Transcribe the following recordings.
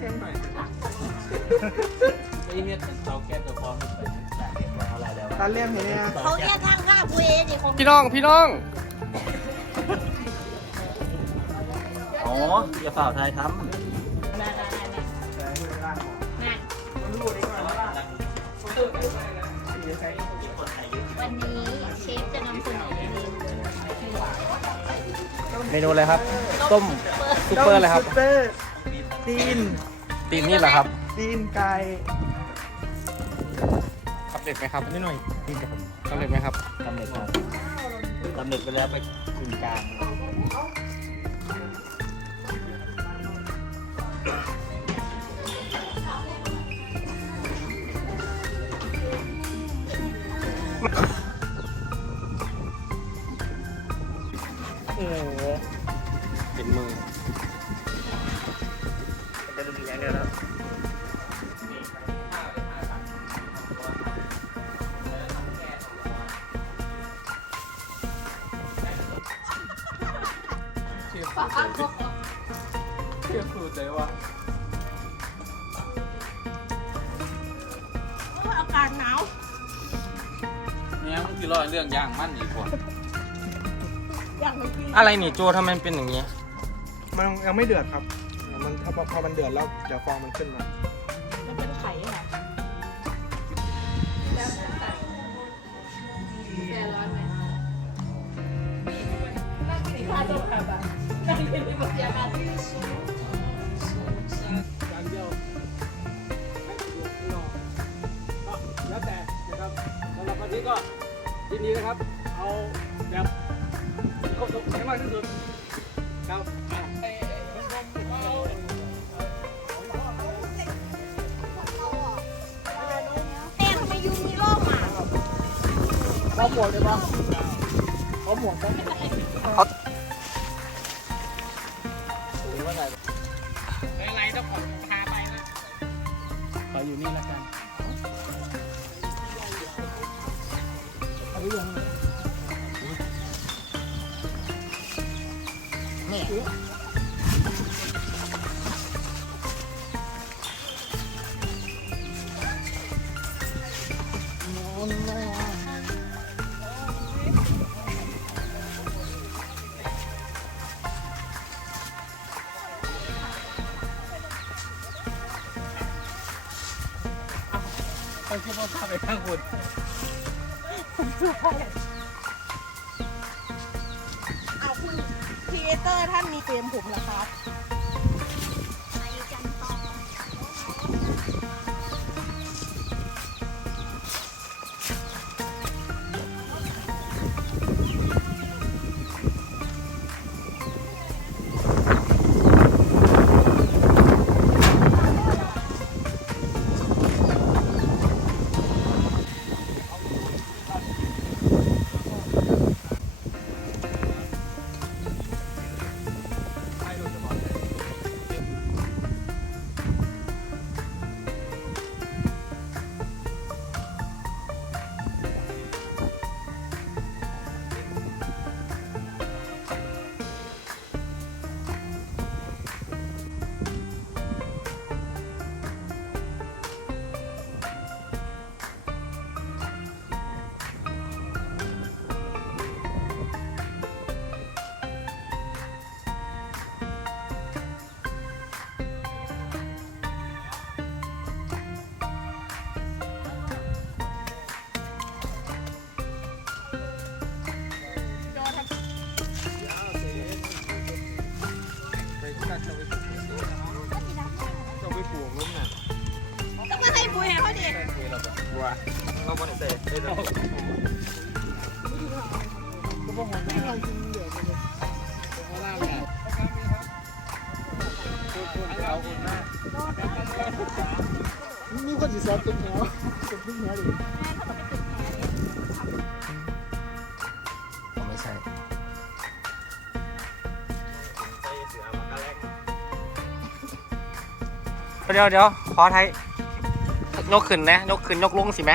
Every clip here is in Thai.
แห้งหน่อยไอ้เฮ็ดเตาแก๊สตัวพร้อมไปจ่ายเก็บไว้เท่าไหร่แล้วตาเลี่ยมเห็นไหมเขาแค่ทางข้าบุเอดิของพี่น้องพี่น้อง อ๋อ อย่าฝ่าไทยทวันนี้เชฟจะนำเสนอเมนูเมนูอะไรครับ ต้มซุปเปอร์อะไรครับซุปเปอร์ตีน ตีนนี่เหรอครับตีนไก่สำเร็จไหมครับนิดหน่อยตีนกับผมสำเร็จไหมครับำสำเร็จครับสำเร็จไปแล้วไปกึ่งกลาง จะดูดีอย่างเดียวแล้วเทียบสูตรเลยเทียบสูตรเลยว่าอากาศหนาวเนี่ยมันคือรอยเรื่องย่างมันอีกว่าอย่างไม่กินอะไรนี่โจทำไมมันเป็นอย่างนี้มันยังไม่เดือดครับ มันถ้าพอพอมันเดือดแล้วเดี๋ยวฟองมันขึ้นมามันเป็นไข่ค่ะอย่างเดียวแล้วแต่นะครับสำหรับวันนี้ก็ยินดีนะครับ เอาแบบครบสมให้มากที่สุดครับ เขาหมวกได้ปะเขาหมวกได้อะไรต้องขอพาไปนะขออยู่นี่แล้วกันเอาไปยังไงต้ องคิดว่าพาไปข้างบนเอาคุณครีเอเตอร์ท่านมีเตรียมผมเหรอครับ เราบนเตะไปเลยก็บอกว่าไม่ทำจริงเดี๋ยวมันจะนี่ก็จะซับตุ้งแนวตุ้งแนวดิไม่ใช่เดี๋ยวเดี๋ยวขอไทยยกขึ้นนะ ยกขึ้น ยกลงสิไหม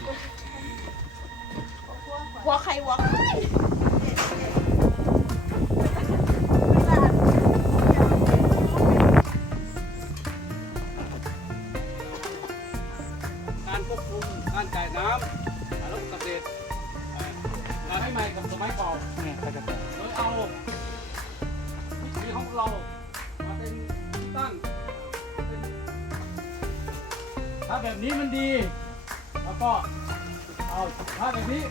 ของเรามาเป็นตั้ง ถ้าแบบนี้มันดี แล้วก็เอาถ้าแบบนี้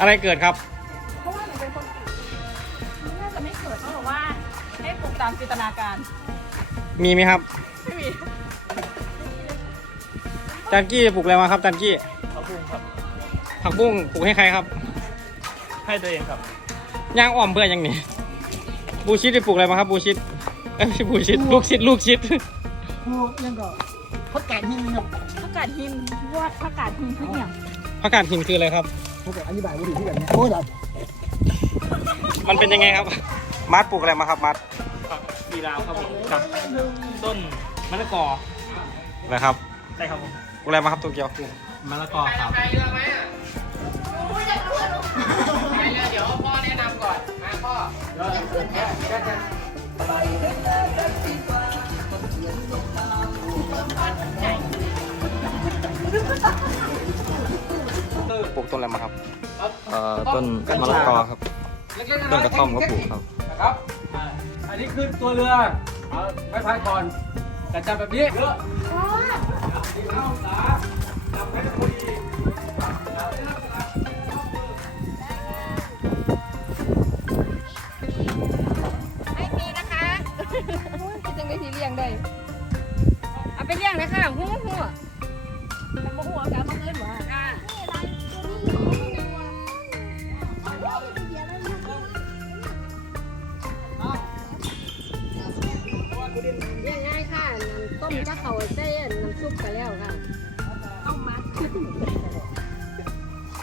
อะไรเกิดครับ เพราะว่าหนูเป็นคนปลูกน่าจะไม่เกิดเขาบอกว่าให้ปลูกตามจินตนาการมีไหมครับไม่มีจานกี้ปลูกอะไรมาครับจานกี้เขาพุงครับ ผักบุ้งปลูกให้ใครครับ ให้ตัวเองครับ ย่างอ่อมเพื่อยังนี่บูชิดได้ปลูกอะไรมาครับบูชิดเอ้ยไม่ใช่บูชิดลูกชิดลูกชิดพูดยังก็พดแกงหินครับผักกาดหินวาดผักกาดหินทุกอย่าง ผักกาดหินคืออะไรครับ พดแกงอธิบายว่าดีที่แบบนี้โอ้ยแบบมันเป็นยังไงครับ มัดปลูกอะไรมาครับมัดดีลาวครับผมกับต้นมะละกออะไรครับใช่ครับผมปลูกอะไรมาครับตัวเกียวมะละกอครับป ลูกต้นอะไรมาครับเอ่อต้นมะละกอครับเล็กๆต้น้อนยกระท่อมก็ปลูกครับๆนะครับอ่าอันนี้คือตัวเรือเอาไม้พายก่อนแต่จับแบบนี้เรือดีเข้าสา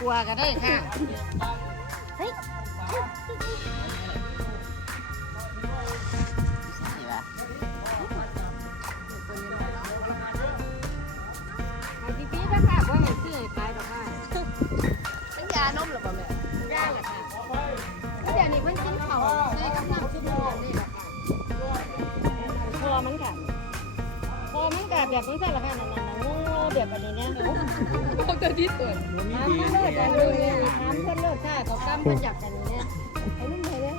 ครัวก็ได้ค่ะไอ้พี่ๆนะคะว่าให้ซื้อให้ขายหรอกค่ะเป็นยานมหรือเปล่าแม่ย่างแหละค่ะแล้วเดี๋ยวนี้เพิ่นกินเขาใส่กับน้ำซุปเนื้อนี่แหละค่ะพอมันค่ะพอมันกับแบบนี้ใช่หรอคะนั่นๆๆงูๆ แบบอันนี้เนี่ยเขาจะที่เกิดถามเพิ่นเลิศอันนี้ถามเพิ่นเลิศค่ะเขากำเพิ่นจับอันนี้เนี่ยไอ้นุ่มเลยเนี่ย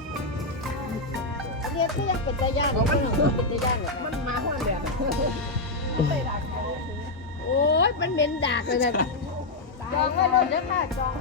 เรียกที่ยังเป็นตาย่างของมันเป็นตาย่างเหรอมันมาห้อนแบบโอ้ยมันเหม็นดากเลยนะจองไว้เลยเด้อค่ะจอง